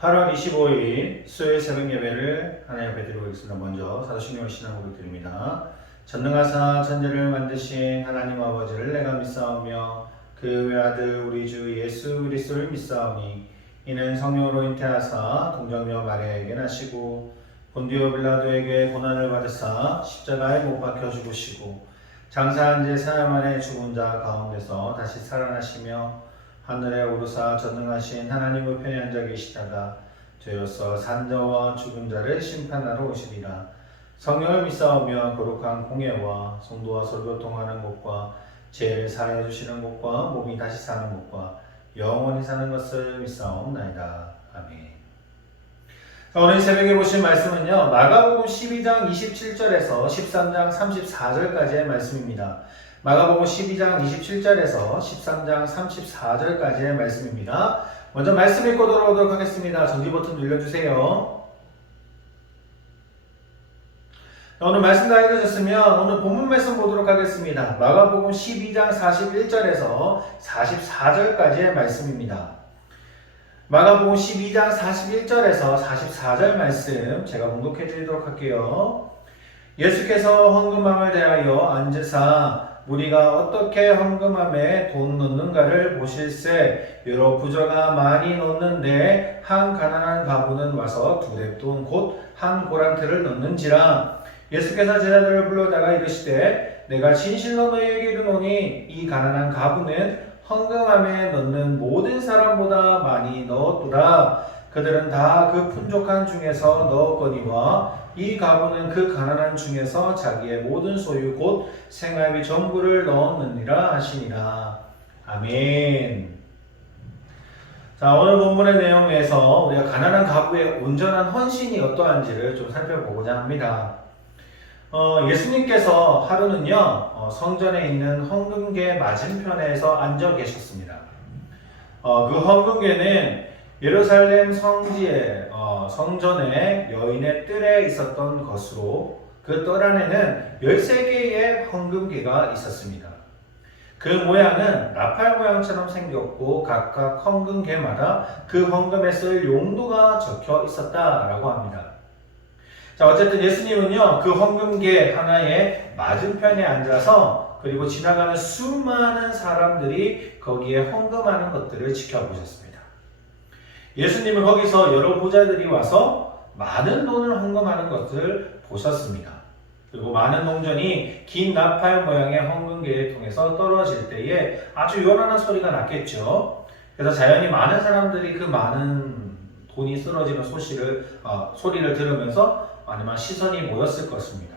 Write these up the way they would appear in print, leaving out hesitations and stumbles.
8월 25일 수요일 새벽 예배를 하나님 앞에 드리고 있습니다. 먼저 사도신경을 신앙 고백드립니다. 전능하사 천지를 만드신 하나님 아버지를 내가 믿사오며 그 외아들 우리 주 예수 그리스도를 믿사오니 이는 성령으로 잉태하사 동정녀 마리아에게 나시고 본디오 빌라도에게 고난을 받으사 십자가에 못 박혀 죽으시고 장사한 지 사흘 만에 죽은 자 가운데서 다시 살아나시며 하늘에 오르사 전능하신 하나님 우편에 앉아 계시다가 죄로서 산자와 죽은 자를 심판하러 오시리라. 성령을 믿사오며 거룩한 공예와 성도와 설교통하는 것과 죄를 사하여 주시는 것과 몸이 다시 사는 것과 영원히 사는 것을 믿사옵나이다. 아멘. 오늘 새벽에 보신 말씀은요, 마가복음 12장 27절에서 13장 34절까지의 말씀입니다. 마가복음 12장 27절에서 13장 34절까지의 말씀입니다. 먼저 말씀 읽고 돌아오도록 하겠습니다. 정지 버튼 눌러주세요. 오늘 말씀 다 읽으셨으면 오늘 본문 말씀 보도록 하겠습니다. 마가복음 12장 41절에서 44절까지의 말씀입니다. 마가복음 12장 41절에서 44절 말씀 제가 봉독해 드리도록 할게요. 예수께서 헌금함을 대하여 앉으사 우리가 어떻게 헌금함에 돈 넣는가를 보실세 여러 부자가 많이 넣는데 한 가난한 과부는 와서 두 렙돈 곧 한 고랑트를 넣는지라. 예수께서 제자들을 불러다가 이르시되 내가 진실로 너희에게 이르노니 이 가난한 과부는 헌금함에 넣는 모든 사람보다 많이 넣었도다. 그들은 다 그 풍족한 중에서 넣었거니와 이 과부는 그 가난한 중에서 자기의 모든 소유 곧 생활비 전부를 넣었느니라 하시니라. 아멘. 자, 오늘 본문의 내용에서 우리가 가난한 과부의 온전한 헌신이 어떠한지를 좀 살펴보고자 합니다. 예수님께서 하루는요, 성전에 있는 헌금계 맞은편에서 앉아 계셨습니다. 그 헌금계는 예루살렘 성지에 성전에 여인의 뜰에 있었던 것으로 그 뜰 안에는 13개의 헌금계가 있었습니다. 그 모양은 나팔 모양처럼 생겼고 각각 헌금계마다 그 헌금에 쓸 용도가 적혀 있었다라고 합니다. 자, 어쨌든 예수님은요, 그 헌금계 하나의 맞은편에 앉아서 그리고 지나가는 수많은 사람들이 거기에 헌금하는 것들을 지켜보셨습니다. 예수님은 거기서 여러 부자들이 와서 많은 돈을 헌금하는 것을 보셨습니다. 그리고 많은 동전이 긴 나팔 모양의 헌금계를 통해서 떨어질 때에 아주 요란한 소리가 났겠죠. 그래서 자연히 많은 사람들이 그 많은 돈이 쓰러지는 소리를 들으면서 많은 시선이 모였을 것입니다.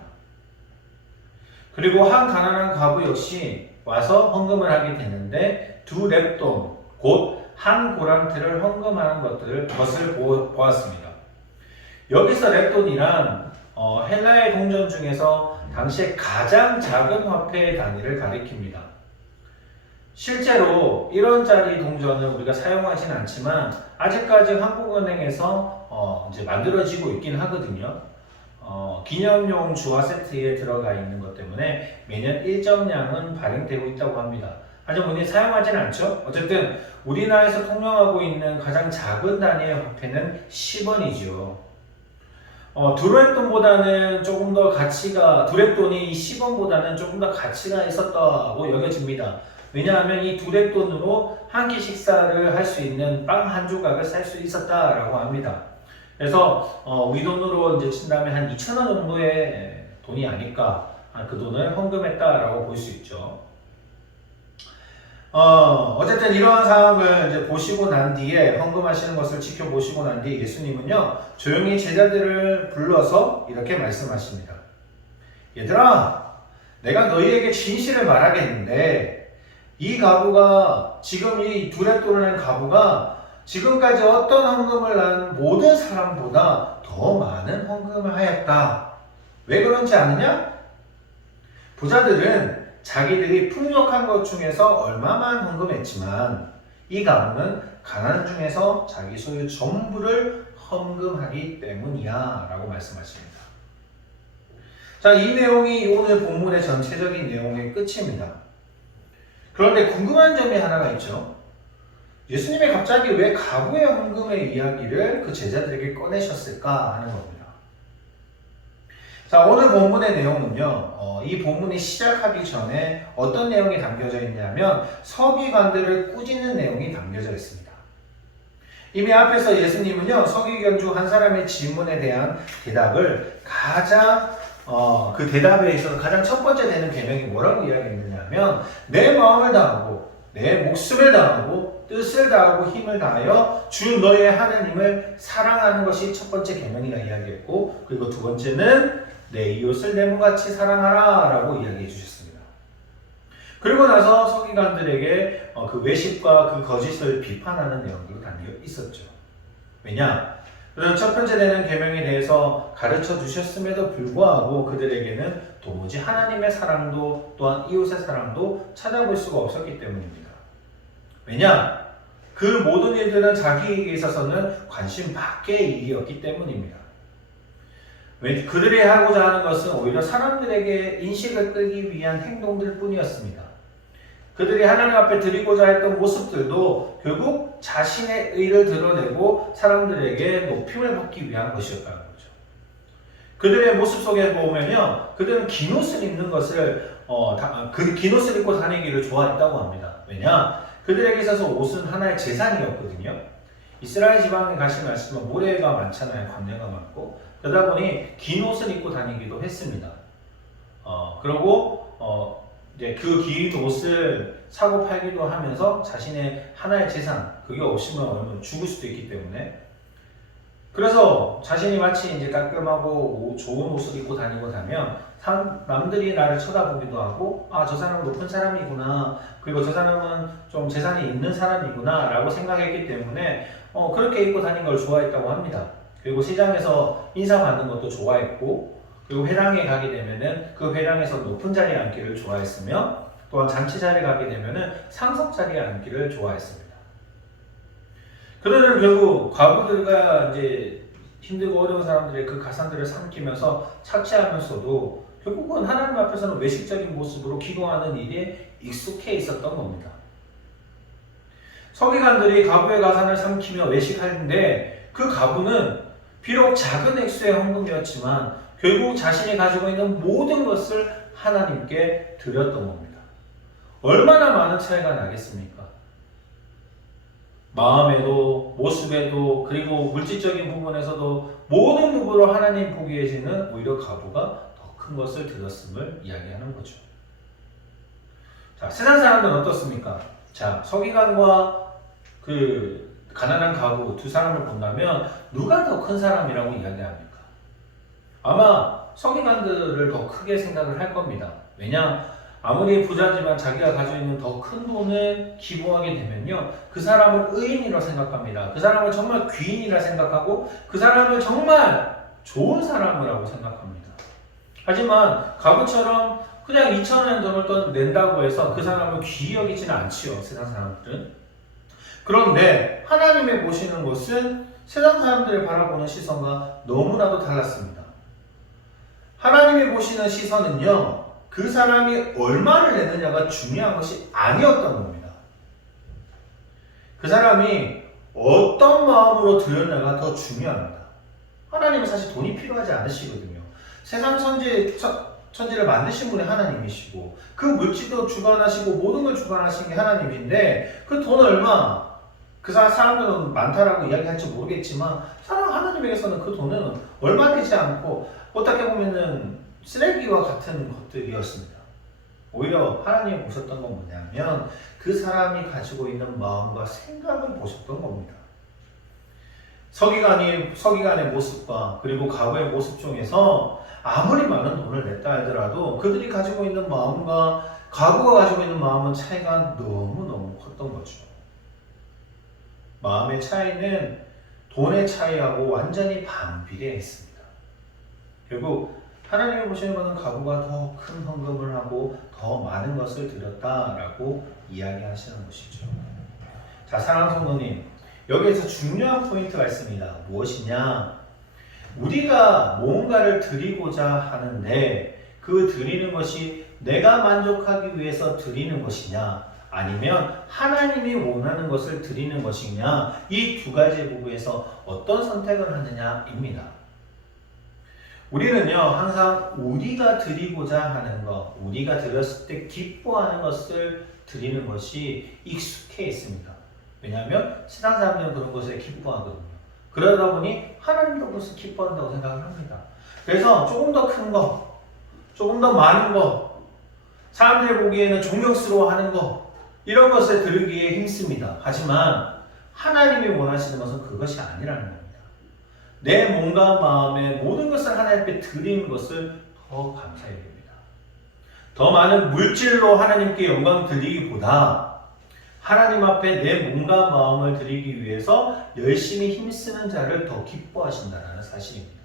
그리고 한 가난한 과부 역시 와서 헌금을 하게 되는데 두 렙돈, 곧 한 고랑트를 헌금하는 것을 보았습니다. 여기서 렙돈이란 헬라의 동전 중에서 당시에 가장 작은 화폐의 단위를 가리킵니다. 실제로 1원짜리 동전을 우리가 사용하진 않지만 아직까지 한국은행에서 이제 만들어지고 있긴 하거든요. 기념용 주화 세트에 들어가 있는 것 때문에 매년 일정량은 발행되고 있다고 합니다. 하지만 우리는 사용하진 않죠. 어쨌든 우리나라에서 통용하고 있는 가장 작은 단위의 화폐는 10원이죠. 두렙돈보다는 조금 더 두렙돈이 10원보다는 조금 더 가치가 있었다고 여겨집니다. 왜냐하면 이 두렙돈으로 한 끼 식사를 할 수 있는 빵 한 조각을 살 수 있었다라고 합니다. 그래서 우리 돈으로 이제 친다면 한 2,000원 정도의 돈이 아닐까, 그 돈을 헌금했다라고 볼 수 있죠. 어쨌든 이러한 상황을 이제 보시고 난 뒤에, 헌금하시는 것을 지켜보시고 난 뒤에 예수님은요, 조용히 제자들을 불러서 이렇게 말씀하십니다. 얘들아, 내가 너희에게 진실을 말하겠는데, 이 과부가, 지금 이 두렙돈을 낸 과부가 지금까지 어떤 헌금을 한 모든 사람보다 더 많은 헌금을 하였다. 왜 그런지 아느냐? 부자들은 자기들이 풍족한 것 중에서 얼마만 헌금했지만 이 과부는 가난한 중에서 자기 소유 전부를 헌금하기 때문이야 라고 말씀하십니다. 자, 이 내용이 오늘 본문의 전체적인 내용의 끝입니다. 그런데 궁금한 점이 하나가 있죠. 예수님이 갑자기 왜 가부의 헌금의 이야기를 그 제자들에게 꺼내셨을까 하는 겁니다. 자, 오늘 본문의 내용은요, 이 본문이 시작하기 전에 어떤 내용이 담겨져 있냐면 서기관들을 꾸짖는 내용이 담겨져 있습니다. 이미 앞에서 예수님은요, 서기관 중 한 사람의 질문에 대한 대답을 그 대답에 있어서 가장 첫 번째 되는 계명이 뭐라고 이야기했느냐면 내 마음을 다하고 내 목숨을 다하고 뜻을 다하고 힘을 다하여 주 너의 하나님을 사랑하는 것이 첫 번째 계명이라 이야기했고, 그리고 두 번째는 내 이웃을 내 몸같이 사랑하라 라고 이야기해 주셨습니다. 그리고 나서 서기관들에게 그 외식과 그 거짓을 비판하는 내용도 담겨 있었죠. 왜냐? 그런 첫 번째 되는 계명에 대해서 가르쳐 주셨음에도 불구하고 그들에게는 도무지 하나님의 사랑도 또한 이웃의 사랑도 찾아볼 수가 없었기 때문입니다. 왜냐? 그 모든 일들은 자기에게 있어서는 관심 밖의 일이었기 때문입니다. 그들이 하고자 하는 것은 오히려 사람들에게 인식을 끌기 위한 행동들 뿐이었습니다. 그들이 하나님 앞에 드리고자 했던 모습들도 결국 자신의 의를 드러내고 사람들에게 높임을 받기 위한 것이었다는 거죠. 그들의 모습 속에 보면요, 그들은 긴 옷을 입는 것을 긴 옷을 입고 다니기를 좋아했다고 합니다. 왜냐? 그들에게 있어서 옷은 하나의 재산이었거든요. 이스라엘 지방에 가시면 아시지만 모래가 많잖아요. 광야가 많고. 그러다 보니 긴 옷을 입고 다니기도 했습니다. 그리고 이제 그 긴 옷을 사고 팔기도 하면서 자신의 하나의 재산, 그게 없으면 죽을 수도 있기 때문에, 그래서 자신이 마치 이제 깔끔하고 좋은 옷을 입고 다니고 하면 남들이 나를 쳐다보기도 하고, 아, 저 사람은 높은 사람이구나, 그리고 저 사람은 좀 재산이 있는 사람이구나 라고 생각했기 때문에 그렇게 입고 다니는 걸 좋아했다고 합니다. 그리고 시장에서 인사받는 것도 좋아했고, 그리고 회당에 가게 되면은 그 회당에서 높은 자리에 앉기를 좋아했으며, 또한 잔치 자리에 가게 되면은 상석 자리에 앉기를 좋아했습니다. 그들은 결국 과부들과 이제 힘들고 어려운 사람들의 그 가산들을 삼키면서 착취하면서도 결국은 하나님 앞에서는 외식적인 모습으로 기도하는 일에 익숙해 있었던 겁니다. 서기관들이 과부의 가산을 삼키며 외식하는데 그 과부는 비록 작은 액수의 헌금이었지만 결국 자신이 가지고 있는 모든 것을 하나님께 드렸던 겁니다. 얼마나 많은 차이가 나겠습니까? 마음에도 모습에도 그리고 물질적인 부분에서도 모든 부분으로 하나님 보기에 지는 오히려 과부가 더 큰 것을 드렸음을 이야기하는 거죠. 자, 세상 사람들은 어떻습니까? 자, 서기관과 그 가난한 과부 두 사람을 본다면 누가 더 큰 사람이라고 이야기합니까? 아마 서기관들을 더 크게 생각을 할 겁니다. 왜냐? 아무리 부자지만 자기가 가지고 있는 더 큰 돈을 기부하게 되면요, 그 사람을 의인이라 생각합니다. 그 사람을 정말 귀인이라 생각하고 그 사람을 정말 좋은 사람이라고 생각합니다. 하지만 과부처럼 그냥 2,000원 돈을 낸다고 해서 그 사람을 귀히 여기지는 않지요, 세상 사람들은. 그런데 하나님이 보시는 것은 세상 사람들을 바라보는 시선과 너무나도 달랐습니다. 하나님이 보시는 시선은요, 그 사람이 얼마를 내느냐가 중요한 것이 아니었던 겁니다. 그 사람이 어떤 마음으로 드렸냐가 더 중요합니다. 하나님은 사실 돈이 필요하지 않으시거든요. 세상 천지를 만드신 분이 하나님이시고 그 물질도 주관하시고 모든 걸 주관하신 게 하나님인데 그 돈 얼마, 그 사람들은 많다라고 이야기할지 모르겠지만 하나님에게서는 그 돈은 얼마 되지 않고 어떻게 보면은 쓰레기와 같은 것들이었습니다. 오히려 하나님이 보셨던 건 뭐냐면 그 사람이 가지고 있는 마음과 생각을 보셨던 겁니다. 서기관의 모습과 그리고 과부의 모습 중에서 아무리 많은 돈을 냈다 하더라도 그들이 가지고 있는 마음과 과부가 가지고 있는 마음은 차이가 너무너무 컸던 거죠. 마음의 차이는 돈의 차이하고 완전히 반비례했습니다. 결국 하나님이 보시는 것은 과부가 더 큰 헌금을 하고 더 많은 것을 드렸다라고 이야기하시는 것이죠. 자, 사랑하는 성도님, 여기에서 중요한 포인트가 있습니다. 무엇이냐? 우리가 뭔가를 드리고자 하는데 그 드리는 것이 내가 만족하기 위해서 드리는 것이냐, 아니면 하나님이 원하는 것을 드리는 것이냐, 이 두 가지 부분에서 어떤 선택을 하느냐입니다. 우리는요, 항상 우리가 드리고자 하는 것, 우리가 드렸을 때 기뻐하는 것을 드리는 것이 익숙해 있습니다. 왜냐하면 세상 사람들은 그런 것에 기뻐하거든요. 그러다 보니 하나님도 그것을 기뻐한다고 생각을 합니다. 그래서 조금 더 큰 거, 조금 더 많은 거, 사람들이 보기에는 존경스러워하는 거, 이런 것을 드리기에 힘씁니다. 하지만 하나님이 원하시는 것은 그것이 아니라는 겁니다. 내 몸과 마음의 모든 것을 하나님 앞에 드리는 것을 더 감사해야 됩니다. 더 많은 물질로 하나님께 영광 드리기보다 하나님 앞에 내 몸과 마음을 드리기 위해서 열심히 힘쓰는 자를 더 기뻐하신다는 사실입니다.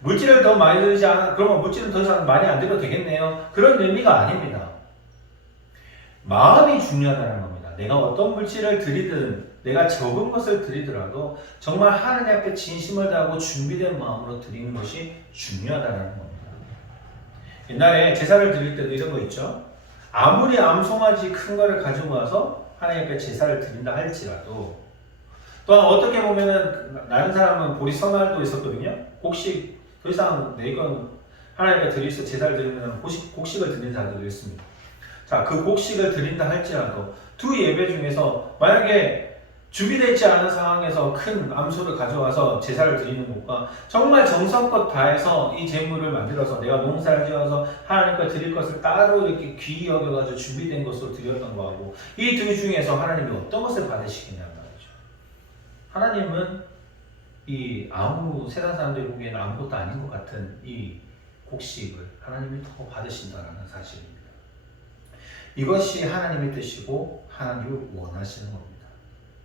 물질을 더 많이 드리지 않아, 그러면 물질은 더 이상 많이 안 드려도 되겠네요. 그런 의미가 아닙니다. 마음이 중요하다는 겁니다. 내가 어떤 물질을 드리든, 내가 적은 것을 드리더라도 정말 하나님 앞에 진심을 다하고 준비된 마음으로 드리는 것이 중요하다는 겁니다. 옛날에 제사를 드릴 때도 이런 거 있죠. 아무리 암송아지 큰 거를 가지고 와서 하나님 앞에 제사를 드린다 할지라도, 또한 어떻게 보면은 다른 사람은 보리선날도 있었거든요. 곡식, 더 이상 내 건 하나님 앞에 드리서 제사를 드리면 곡식을 드리는 자들도 있습니다. 자, 그 곡식을 드린다 할지라도 두 예배 중에서 만약에 준비되어 있지 않은 상황에서 큰 암소를 가져와서 제사를 드리는 것과 정말 정성껏 다해서 이 제물을 만들어서 내가 농사를 지어서 하나님께 드릴 것을 따로 이렇게 귀히 여겨가지고 준비된 것으로 드렸던 거하고, 이 둘 중에서 하나님이 어떤 것을 받으시겠냐는 말이죠. 하나님은 이 아무 세상 사람들이 보기에는 아무것도 아닌 것 같은 이 곡식을 하나님이 더 받으신다는 사실입니다. 이것이 하나님의 뜻이고 하나님이 원하시는 겁니다.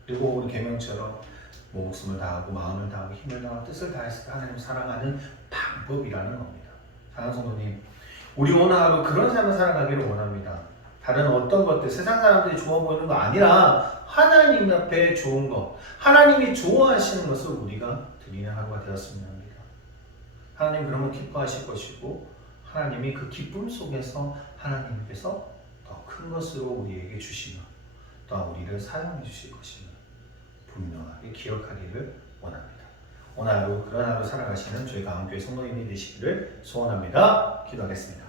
그리고 우리 계명처럼 목숨을 다하고 마음을 다하고 힘을 다하고 뜻을 다해서 하나님을 사랑하는 방법이라는 겁니다. 사랑하는 성도님, 우리 오늘 하루 그런 삶을 살아가기를 원합니다. 다른 어떤 것들, 세상 사람들이 좋아 보이는 거 아니라 하나님 앞에 좋은 것, 하나님이 좋아하시는 것을 우리가 드리는 하루가 되었으면 합니다. 하나님 그러면 기뻐하실 것이고, 하나님이 그 기쁨 속에서 하나님께서 더 큰 것으로 우리에게 주시며 또한 우리를 사용해 주실 것임을 분명하게 기억하기를 원합니다. 오늘 하루 그런 하루 살아가시는 저희 가운교회 성도님이 되시기를 소원합니다. 기도하겠습니다.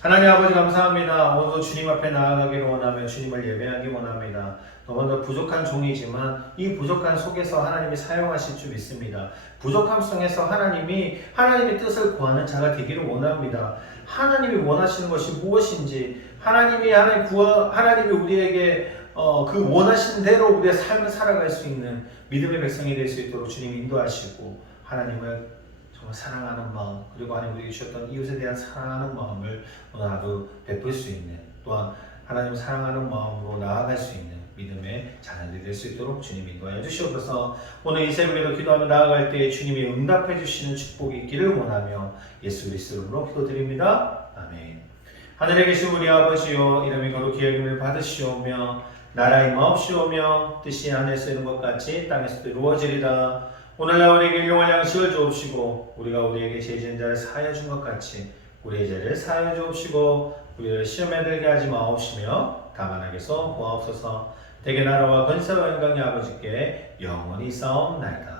하나님 아버지 감사합니다. 오늘도 주님 앞에 나아가기를 원하며 주님을 예배하기 원합니다. 너무나 부족한 종이지만 이 부족한 속에서 하나님이 사용하실 줄 믿습니다. 부족함 속에서 하나님의 뜻을 구하는 자가 되기를 원합니다. 하나님이 원하시는 것이 무엇인지, 하나님이 우리에게 그 원하시는 대로 우리의 삶을 살아갈 수 있는 믿음의 백성이 될 수 있도록 주님 인도하시고, 하나님을 정말 사랑하는 마음, 그리고 하나님 우리에게 주셨던 이웃에 대한 사랑하는 마음을 오늘 하루 베풀 수 있는, 또한 하나님을 사랑하는 마음으로 나아갈 수 있는 믿음의 자녀들이 될 수 있도록 주님 인도하여 주시옵소서. 오늘 이 새벽에도 기도하며 나아갈 때 주님이 응답해 주시는 축복이 있기를 원하며 예수 그리스도로 기도드립니다. 아멘. 하늘에 계신 우리 아버지여, 이름이 거룩히 여김을 받으시오며 나라의 마옵시오며 뜻이 하늘에서 이룬 것 같이 땅에서도 이루어지리다. 오늘날 우리에게 일용할 양식을 주옵시고 우리가 우리에게 죄 지은 자를 사하여 준 것 같이 우리의 죄를 사하여 주옵시고 우리를 시험에 들게 하지 마옵시며 다만 악에서 구하옵소서. 대개 나라와 권세와 영광이 아버지께 영원히 싸움나이다.